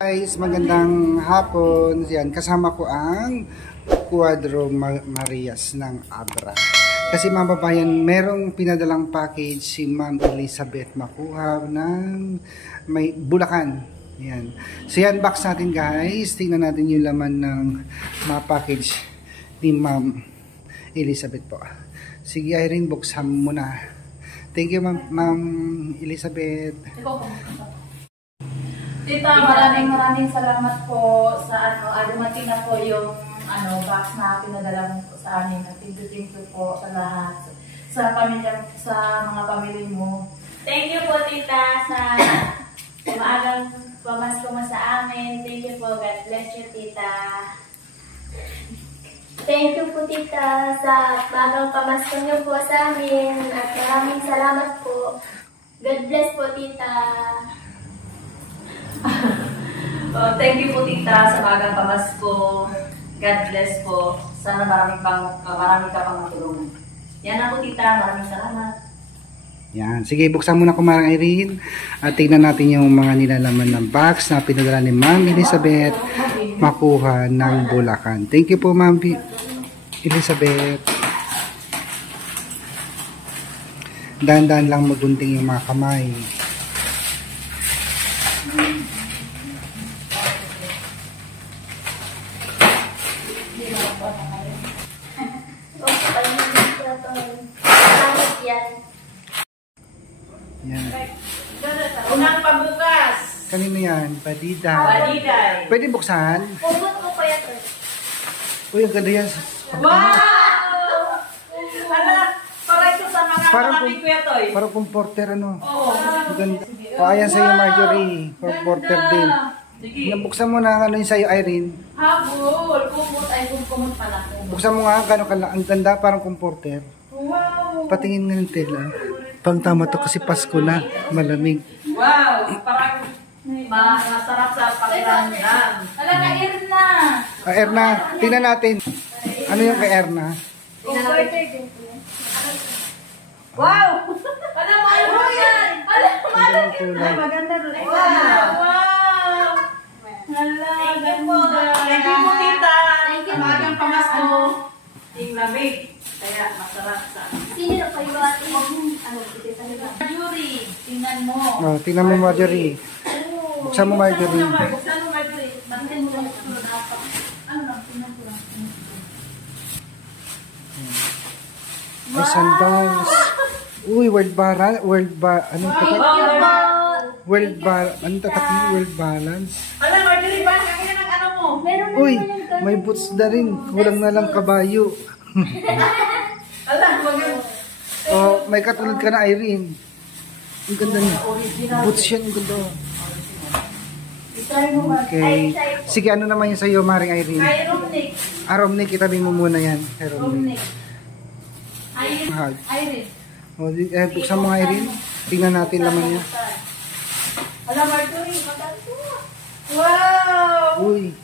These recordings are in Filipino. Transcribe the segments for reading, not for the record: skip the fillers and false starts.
Guys, magandang hapon. Yan, kasama ko ang Cuadro Marias ng Abra. Kasi mga babayan, merong pinadalang package si Ma'am Elizabeth makuha ng may Bulacan. Yan. So yan, box natin guys. Tingnan natin yung laman ng mga package ni Ma'am Elizabeth po. Sige Irene, buksan mo na. Thank you Ma'am Elizabeth. Tita, maraming salamat po sa dumating na po yung box na pinadala mo po sa amin. At thank you po sa lahat. Sa pamilya, sa mga pamilya mo. Thank you po tita sa maagang pamasko mo sa amin. Thank you po. God bless you tita. Thank you po tita sa maagang pamasko niyo po sa amin. At maraming salamat po. God bless po tita. Thank you po tita sa magang pamasko. God bless po. Sana marami ka pang matulungan. Yan na po tita. Maraming salamat. Yan. Sige, buksan muna ko Ma'am Irene. At tignan natin yung mga nilalaman ng box na pinadala ni Ma'am Elizabeth makuha ng Bulacan. Thank you po Ma'am Elizabeth. Dahan-dahan lang magunting yung mga kamay. Yan. Unang pagbukas. Kanino yan? Badiday. Badiday. Pwede buksan? Pumot ko pa yan. Uy, ang ganda yan. Wow! Para ito sa mga Kuya Toy. Parang comforter ano. Oo. Ang ganda. O, ayan sa'yo Marjorie. Comforter din. Sige. Nabuksan mo na ano yung sa'yo Irene. Habol. Kumot pala. Buksan mo nga gano'n kala. Ang ganda parang comforter. Wow! Patingin nga ng tela. Pang tama to kasi Pasko na. Malamig. Wow! Parang masarap sa pakiramdam. Wala na, Erna. Erna, tingnan natin. Ano yung kay Erna? Tingnan natin. Wow! Wala mo, ano yan? Wala mo, Ang ganda ng kulay. Maganda rin. Wow! Hala, ganda. Thank you po, tita. Thank you. Magang pamasko. Ting lamig. Kaya masarap sa amin. Sino na kayo ate? Yuri, tingnan mo. Oh, tingnan mo Marjorie. Buksan mo Marjorie. Buksan mo, Marjorie. Bakit mo lang ito dapat? Ano lang, tingnan ko lang. May sandals. Uy, anong tatak mo? World balance. Ala, Marjorie, ba? Kaya ng ano mo? Meron Uy, may boots na rin. Kulang na lang kabayo. Ala, maganda. Oh, may katulad ka na Irene. Ang ganda niya. Boots yan, ang ganda. Try mo ba? Okay. Sige, ano naman yung sa'yo, Maring Irene? Kay Romnick. Romnick, itabi mo muna yan. Kay Romnick. Romnick. Mahal. Iris. Buksan mo nga Irene. Tingnan natin laman niya. Ala, Marjorie, maganda. Wow! Uy.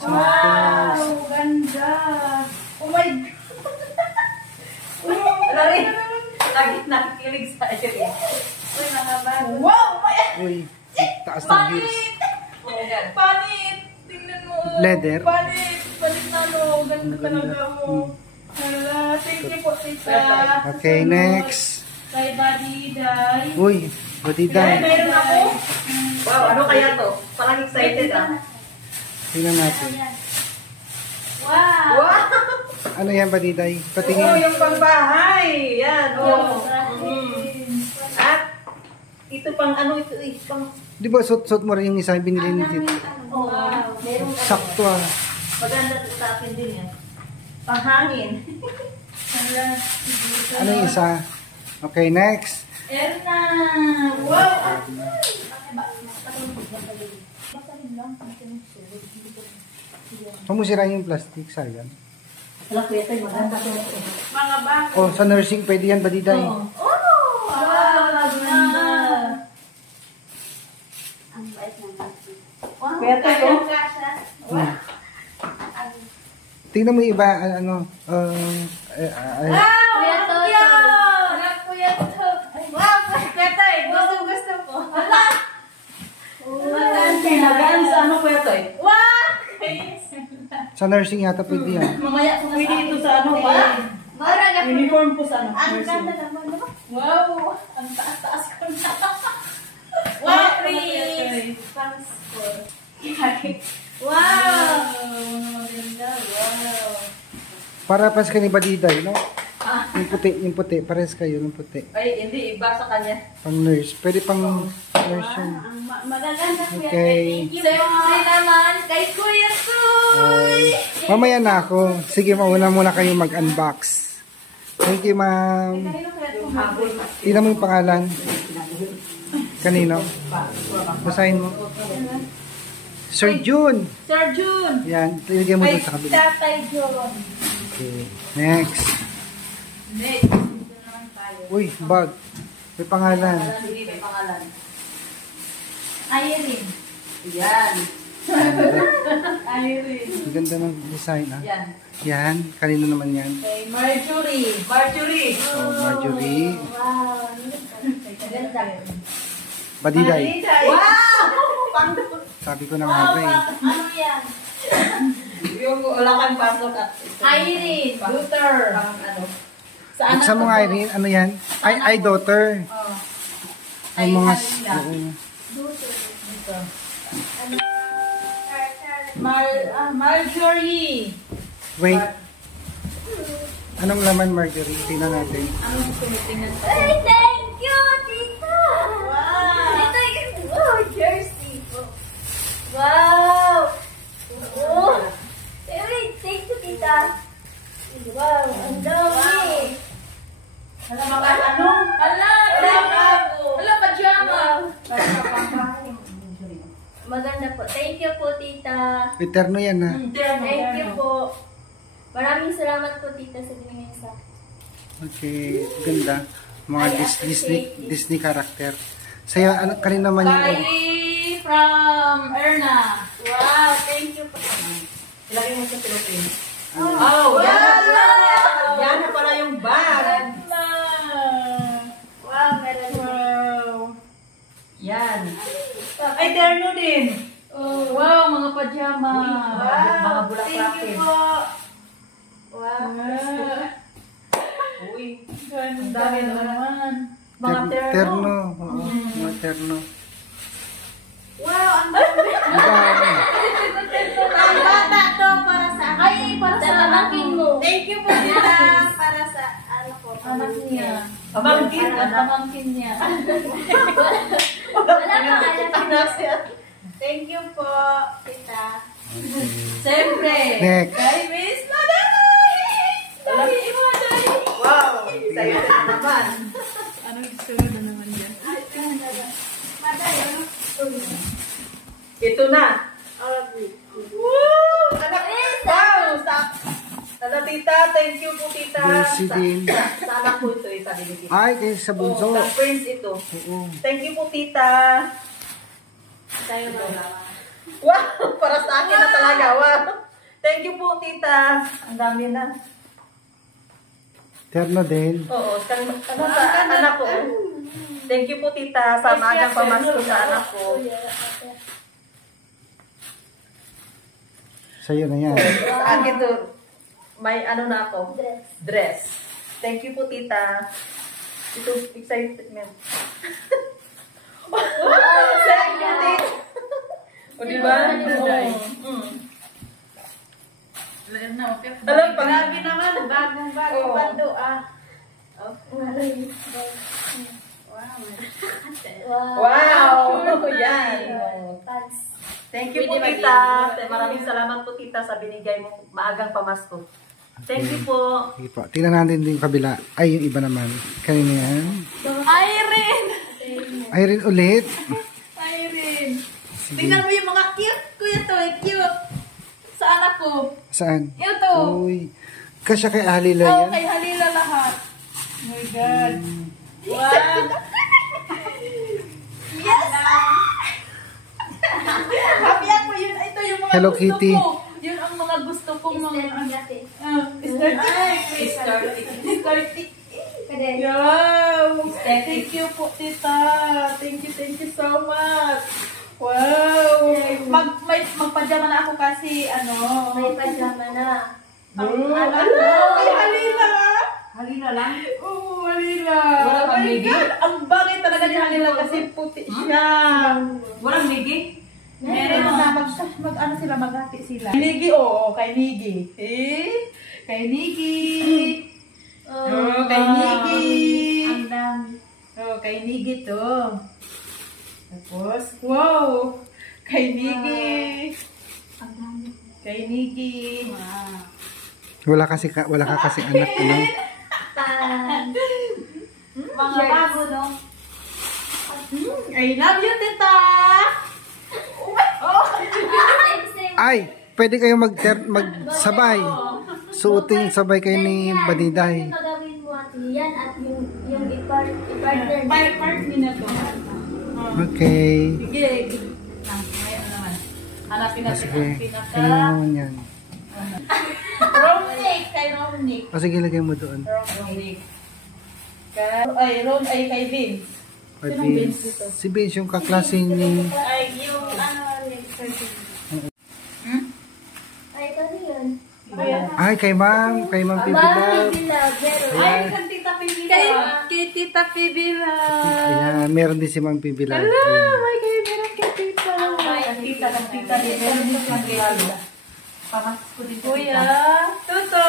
Sandals. Wow! Ganda! Oh my God! Ala rin! Lagi nakikilig sa iyo. Uy, mga bago. Wow! Uy. Taas ng heels. Panit! Tingnan mo. Leather. Panit! Panit na no. Ganda talaga mo. Hala, thank you po, tita. Okay, next. Kay Badiday. Uy, Badiday. Meron ako. Wow, ano kaya to? Parang excited ah. Tingnan natin. Wow. Wow! Ano yan, Badiday? Oo, Patingin. yung pangbahay. Yan, oh. At ito pang ano ito eh. Di ba suot mo rin yung isa binili ni Tito? Oh, wow. Meron Sakto ah. maganda to sa akin din yan. Panghangin. Ano yung isa? Okay, next. Erna! Wow! Huwag mo sirain yung plastic, sayang. Wala ko ito, maganda to. Mga bag. Oh, sa nursing pwede yan, Badiday. Oh! Wow! Maganda! Ang bait ng kasi. Kaya tayo. Tingnan mo yung iba, ano, Kuya Toto. Anak ko yan to. Wow! Kaya tayo. Gusto ko. Wala. Maganda sa ano Didoy. Wow! Sa nursing yata pwede yan. Mamaya ko na sa ito sa ano pa. Mara na po. Uniform po sa ano. Ang nursing. ganda naman, no? Wow! Ang taas-taas ko na. Wow! Chris! Wow! Maganda. Wow! Para pas ka ni Badiday, no? Yung puti. Pares kayo ng puti. Ay, hindi. Iba sa kanya. Pang nurse. Pwede pang nurse yun. Ang magaganda po yan. Okay. Thank you po. Siyempre naman kay Kuya Soy! Mamaya na ako. Sige, mauna muna kayo mag-unbox. Thank you, ma'am. Tingnan mo yung pangalan. Kanino? Basahin mo. Sir June. Sir June! Yan. Ilagay mo Kay doon sa kabila. Tatay John. Okay. Next. Next. Dito naman tayo. Uy, bag. May pangalan. Sige, may pangalan. Irene. Yan. Irene. Ang ganda ng design, ah. Yan. Yan. Kanino naman yan? Kay Marjorie. Marjorie. Oh, Marjorie. Wow. Maganda. Badiday. Wow! Sabi ko na nga ba eh. Ano yan? Yung wala kang pasok at Irene. Luther. Ano? Sa anak Buksan mo ko nga, po. Irene. Ano yan? Ay, daughter. Oh. Ay, mga... Halila. Oo. Dito. Ano? Marjorie. Wait. Anong laman, Marjorie? Tingnan natin. Anong tinitingnan sa Ay, thank you, tita! Wow! Tita, oh, jersey po. Wow! Oh! Wait, thank you, tita. Wow, ang dami. Hala, mga ano? Hala, bago. Hala, pajama. Maganda po. Thank you po, tita. Eterno yan, ha? Thank you po. Maraming salamat po, tita, sa binigay sa akin. Okay. Ganda. Mga Disney character. Sa'yo, ano, kanina naman yung... Kylie from Erna. Wow, thank you po. Ilagay mo sa Philippines. Oh, yan na pala. wow! Yan na pala yung bag. Wow, meron po. Wow. Yan. Ay, terno din. Oh, Wow, mga pajama. Mga wow. Thank bulaklakin. you po. Wow. Uy, ang dami naman. Mga terno. Terno. Oo, mga terno. Wow, ang dami. Ang dami. Ang bata to para sa akin. Ay, para sa pamangkin mo. Thank you po, tita. Para sa ano ko. Anak niya. Pamangkin at pamangkin niya. Wala pa alam niya. Thank you po, tita. Okay. Siyempre. Next. Kay Miss Maday! Dami mo, Maday! Wow! Sa'yo na naman. Anong gusto mo na naman yan? Maday, ano? Ito na. Woo! Anak, wow! Ano, tita? Thank you po, tita. Jersey din. Sa anak ko ito, sabi ni tita. Ay, kayo sa bunso. Oh, sa prince ito. Oo. Thank you po, tita. Sa'yo na. Wow! Para sa akin na talaga. Wow! Thank you po, tita. Ang dami na. Terno din. Oo. Ano sa anak ko? Thank you po, tita. Sa maagang pamasko sa anak ko. Sa'yo na yan. Sa akin to, may ano na ako? Dress. Thank you po, tita. Ito, excitement. Wow! Thank you, tita. O, diba? Alam, grabe naman. Bagong-bagong bando, ah. Wow! Yan. Thanks. Thank you po, Pwede tita. mag-iwan. Maraming salamat po, tita, sa binigay mong maagang pamasko. Thank you po. Sige po. Tingnan natin din yung kabila. Ay, yung iba naman. Kanina yan. Irene! Irene ulit. Irene! Sige. Tingnan mo yung mga cute. Kuya to, cute. Sa anak ko. Saan? Ito. Uy. Kasya kay Alila Oo, yan. kay Halila lahat. Oh my God. Wow. Yes! Happy ako yun. Ito yung mga Hello, gusto Kitty. ko. Yun ang mga gusto kong mga... Aesthetic. Wow! Thank you po, tita. Thank you so much. Wow! Magpajama na ako kasi, May pajama na. Ay, halila! Halina lang. Oo, halila! Wala kang Oh my migi? God, ang bagay talaga ni halila kasi puti siya. Walang migi? Meron na ano sila, maghati sila. Kay Nigi, kay Nigi. Kay Nigi. Kay Nigi. Ang dami. Kay Nigi to. Tapos, wow! Kay Nigi. Ang dami. Kay Nigi. Wala ka kasi anak, ano? Mga bago, no? I love you, tita! Same. Ay, pwede kayo magsabay. Suotin sabay kayo ni Badiday. Yung gagawin mo at yan at yung i-partner. Part me na to. Okay. Sige. May ano naman. Hanapin natin Sige. ang pinaka... Ano naman yan? Romnick! Kay Romnick. Sige, lagay mo doon. Romnick. Ay, kay Vince. Ay, Sinong Vince dito? Si Vince, yung kaklase ni... Ay, yung Ay, kasi yun. Ay, kay ma'am Pibilaw. Ay, kay Tita Pibila. Kay Tita Pibila. Ayan, meron din si ma'am Pibilaw. Hello! Ayan. May kayo meron kay Tita. Ang Tita Meron din kay Pibila. Pamas ko din Kuya. Tuto!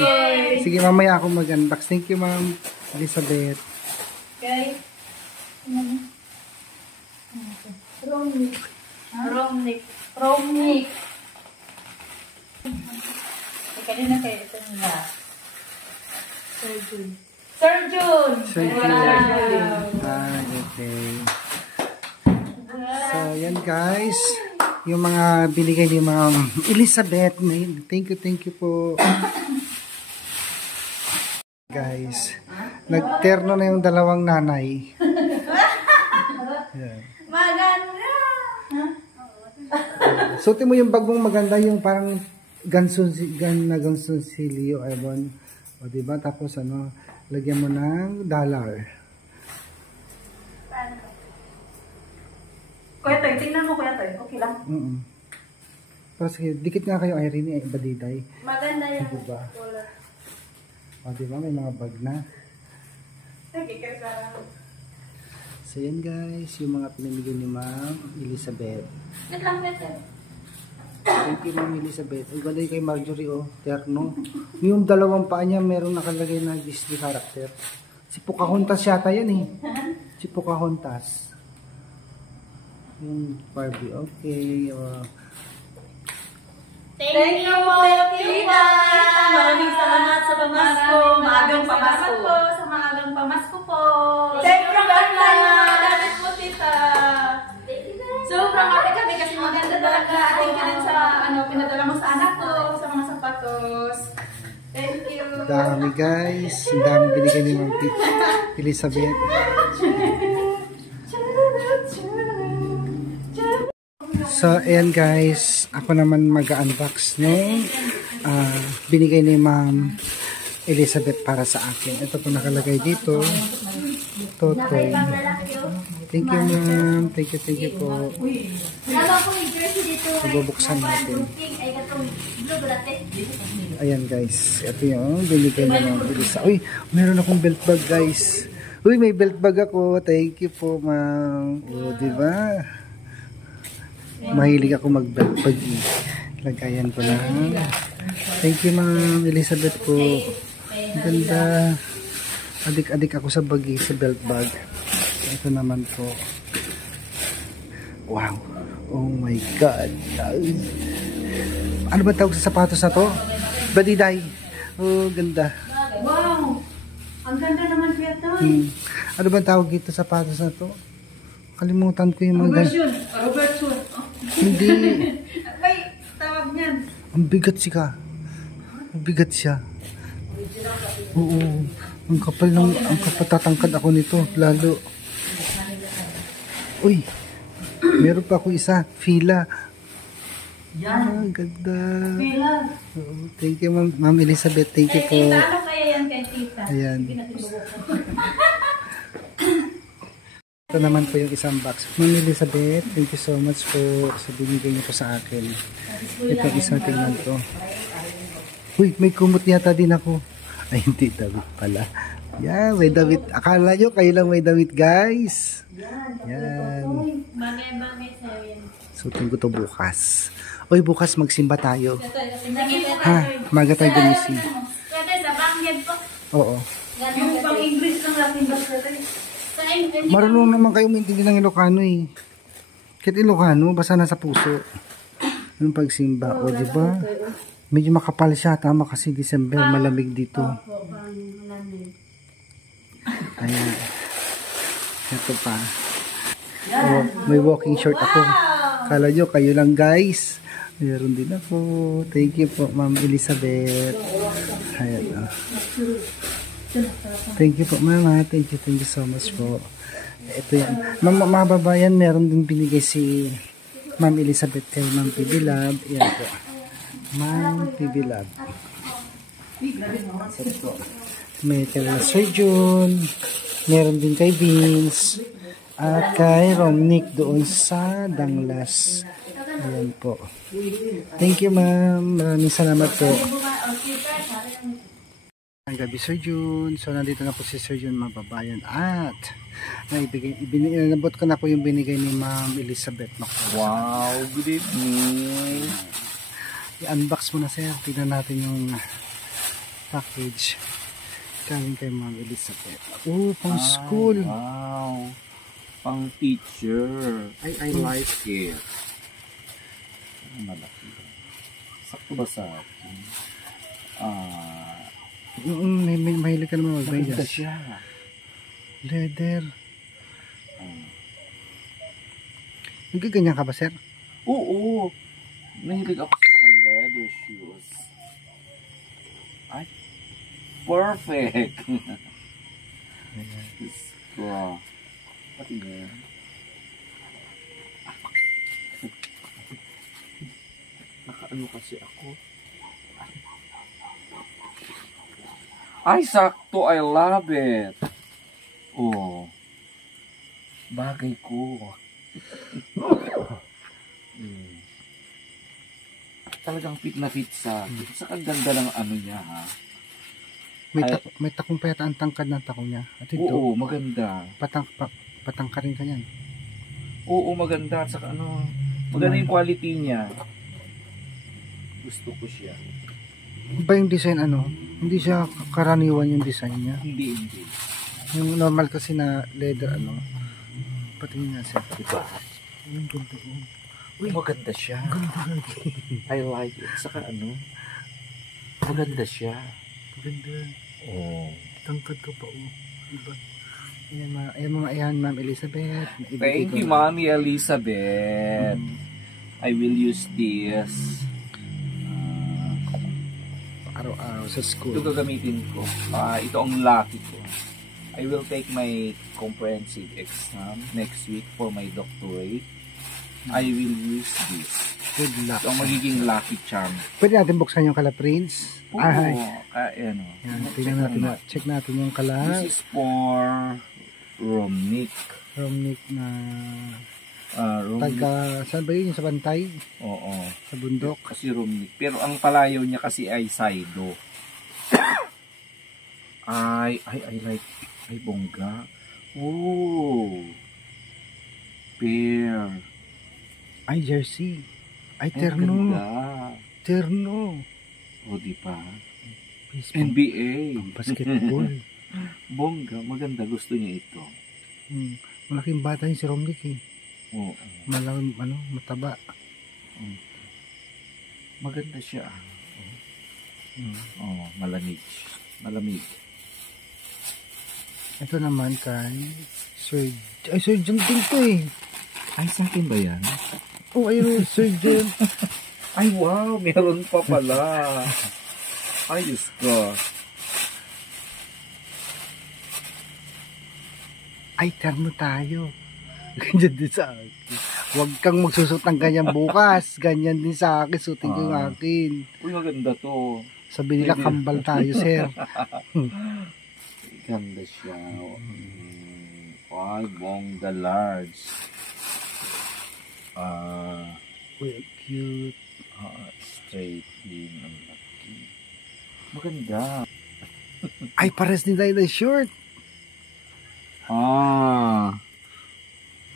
Ay, sige, mamaya ako mag-unbox. Thank you, ma'am Elizabeth. Okay. Romney. Romnick. Kanina kayo ito nila. Sir June. Sir June. Wow. Okay. So, yan guys. Yung mga binigay ni Ma'am Elizabeth. Thank you po. Guys, nagterno na yung dalawang nanay. Yan. Maganda. Suotin mo yung bag mong maganda, yung parang gansunsilio, Ebon. O, diba? Tapos, lagyan mo ng dollar. Kuya Toy, tingnan mo Kuya Toy. Okay lang. Pero sige, dikit nga kayo, Irene, Badiday. Maganda yan. Diba? O, diba? May mga bag na. So, yan guys, yung mga pinamigay ni Ma'am Elizabeth. Thank you, Ma'am Elizabeth. Ay, ganda kay Marjorie, terno. Yung dalawang paa niya, meron nakalagay na Disney character. Si Pocahontas yata yan eh. Si Pocahontas. Yung Barbie, okay. Thank you po, Tita. Maraming salamat sa pamasko. Maagang pamasko. Sa maagang pamasko po. Sobrang ganda. Damit mo, Tita. Sobrang happy kami kasi maganda talaga. Thank you din sa pinadala mo sa anak ko, sa mga sapatos. Thank you. Dami guys. Ang dami binigay ni Ma'am Elizabeth. So, ayan guys. Ako naman mag-unbox nung binigay ni Ma'am Elizabeth para sa akin. Ito po nakalagay dito. Totoy. Thank you, ma'am. Thank you po. Wala ko yung jersey dito. Bubuksan natin. Ay, katong blue brate. Ayan guys. Ito yung binigay ni Ma'am Elisa. Uy, meron akong belt bag guys. Uy, may belt bag ako. Thank you po, ma'am. O, diba? Mahilig ako mag-belt bag. Lagayan ko na. Thank you, Ma'am Elizabeth po. Ang ganda. Adik-adik ako sa bag, sa belt bag. Ito naman po. Wow. Oh my God. Ano ba tawag sa sapatos na to? Badiday. Oh, ganda. Wow! Ang ganda naman Kuya Toy. Ano ba tawag dito sa sapatos na to? Kalimutan ko yung mga Robertson. Robertson. Hindi. May tawag niyan. Ang bigat siya. Ang bigat siya. Oo. Ang kapal tatangkad ako nito. Lalo. Uy. Meron pa ako isa. Fila. Yan. Ganda. Pila. Oo, thank you, Ma'am Elizabeth. Thank you po. Tita, ano kaya yan kay Tita? Ayan. Ito naman po yung isang box. Ma'am Elizabeth, thank you so much po sa binigay niyo po sa akin. Ito isang tingnan ko. Uy, may kumot yata din ako. Ay, hindi damit pala. Yan, may damit. Akala nyo, kayo lang may damit, guys. Yan. Sutin ko to bukas. Uy, bukas magsimba tayo. Ha, maga tayo gumising. Oo. Yung pang-English lang natin ba Marunong naman kayo umintindi ng Ilocano eh. Kahit Ilocano, basta nasa puso. Yung pagsimba. O, di ba? Medyo makapal siya. Tama kasi December, malamig dito. Ayan. Ito pa. Oh, may walking short ako. Kala nyo, kayo lang guys. Meron din ako. Thank you po, Ma'am Elizabeth. Ayan. Thank you po, Mama. Thank you so much po. Ito yan. Mga babayan, meron din binigay si Ma'am Elizabeth kay Ma'am PB Lab. Yan po. Ma'am PB Lab. Ito. May kay Sir Jun. Meron din kay Vince. At kay Romnick doon sa Danglas. Ayan po. Thank you, Ma'am. Maraming salamat po. Ang gabi, Sir Jun. So, nandito na po si Sir Jun, mga babayan. At, inabot ko na po yung binigay ni Ma'am Elizabeth. Wow, good evening. I-unbox mo na, sir. Tignan natin yung package. Galing kay Ma'am Elizabeth. Oh, pang school. Wow. Pang teacher. I like it. Malaki. Sakto ba sa akin? May mahilig ka naman Maganda mag-bias. siya. Leather. Nagkaganyan ka ba, sir? Oo. Nahilig ako sa mga leather shoes. Ay, perfect. Wow. Pati yan. Nakaano kasi ako. Ay, sakto. I love it. Oh. Bagay ko. Talagang fit na fit sa akin. Saka ganda ng ano niya, ha? May takong pa yata ang tangkad ng takong niya. At ito, Oo, maganda. patangka rin ka yan. Oo, maganda. Saka ano, maganda yung quality niya. Gusto ko siya. Ba yung design ano? Hindi siya karaniwan yung design niya. Hindi. Yung normal kasi na leather ano. Patingin nga, sir. Diba? Yung ganda ko. Uy, maganda siya. I like it. Saka ano, maganda siya. Ganda. Oh. Tangkad ka pa, oh. Diba? Ayan, Ma'am Elizabeth. Thank you, Mommy Elizabeth. I will use this. Araw-araw sa school. Ito gagamitin ko. Ito ang lucky ko. I will take my comprehensive exam next week for my doctorate. I will use this. Good luck. Ito ang magiging lucky charm. Pwede natin buksan yung kala prints. Oo. Ay. Ayan o. Yan, tingnan natin. Check natin yung kala. This is for Romnick. Romnick na Romnick. saan ba yun? Yung sa bantay? Oo. Sa bundok? Kasi Romnick. Pero ang palayaw niya kasi ay Saido. I like. Ay, bongga. Oh. Pear. Ay, jersey. Ay, Ay, terno. ganda. Terno. O, di pa? Baseball. NBA. Basketball. Bongga. Maganda. Gusto niya ito. Malaking bata yung si Romnick eh. Oo. Malaking, mataba. Maganda siya. Oh, malamig. Malamig. Ito naman kay Sir John din to eh. Ay, sa akin ba yan? Oh, ayun, Sir John. Ay, wow. Meron pa pala. Ayos ko. Ay, terno tayo. Ganyan din sa akin. Huwag kang magsusot ng ganyan bukas. Ganyan din sa akin. Sutin ko yung akin. Uy, maganda to. Sabi nila, kambal tayo, sir. Ganda siya. Ay, bongga large. Well, cute. Straight din. Ang laki. Maganda. Ay, pares din tayo na short.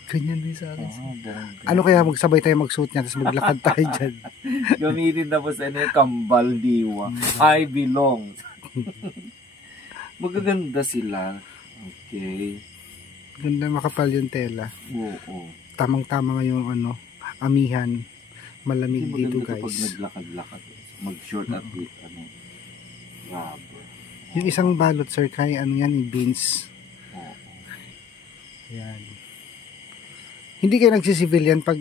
Ganyan din sa akin. Bongga. Ano kaya magsabay tayo magsuot niya tapos maglakad tayo dyan? Gamitin tapos kambal diwa. I belong. Magaganda sila. Okay. Ganda, makapal yung tela. Oo. Tamang-tama ngayong amihan. Malamig dito, Maganda kapag guys. naglakad-lakad. Mag-short at rubber. Yung isang balot, sir, kay beans. Oo. Ayan. Hindi kayo nagsisivilian pag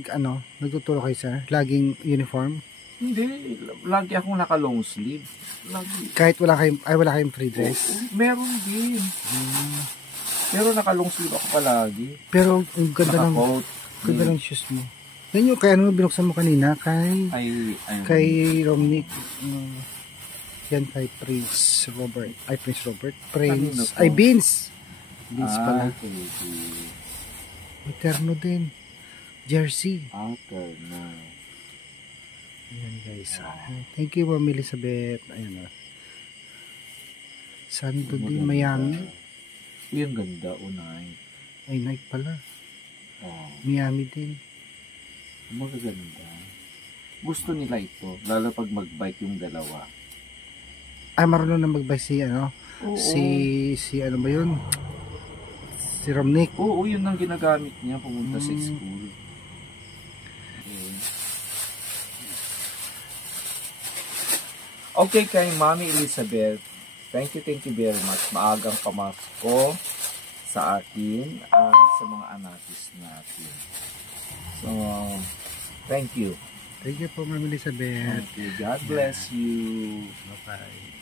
nagtuturo kayo, sir? Laging uniform? Hindi. Lagi akong naka-long sleeve. Lagi. Kahit wala kayong free dress? Oo, meron din. Pero naka-long sleeve ako palagi. Pero ang ganda ng shoes mo. Yan yung kaya binuksan mo kanina kay Romnick. Yan kay Prince Robert. Kanino to? Ay, Beans. Beans pala. Okay. Eterno din. Jersey. Na. Ayan, guys. Thank you, Ma'am Elizabeth. Ayan, Sando din, Miami. Yung ganda, unay. Ay, Nike pala. Oh, Miami din. magaganda. Gusto nila ito, lalo pag mag-bike yung dalawa. Ay, marunong na magbike si, Oo. si ano ba yun? Si Romnick. Oo, yun ang ginagamit niya pumunta sa school. Okay, kay Mami Elizabeth, thank you very much. Maagang pamasko sa atin at sa mga anatis natin. So, thank you. Thank you po, Ma'am Elizabeth. Okay, God bless you. Bye-bye.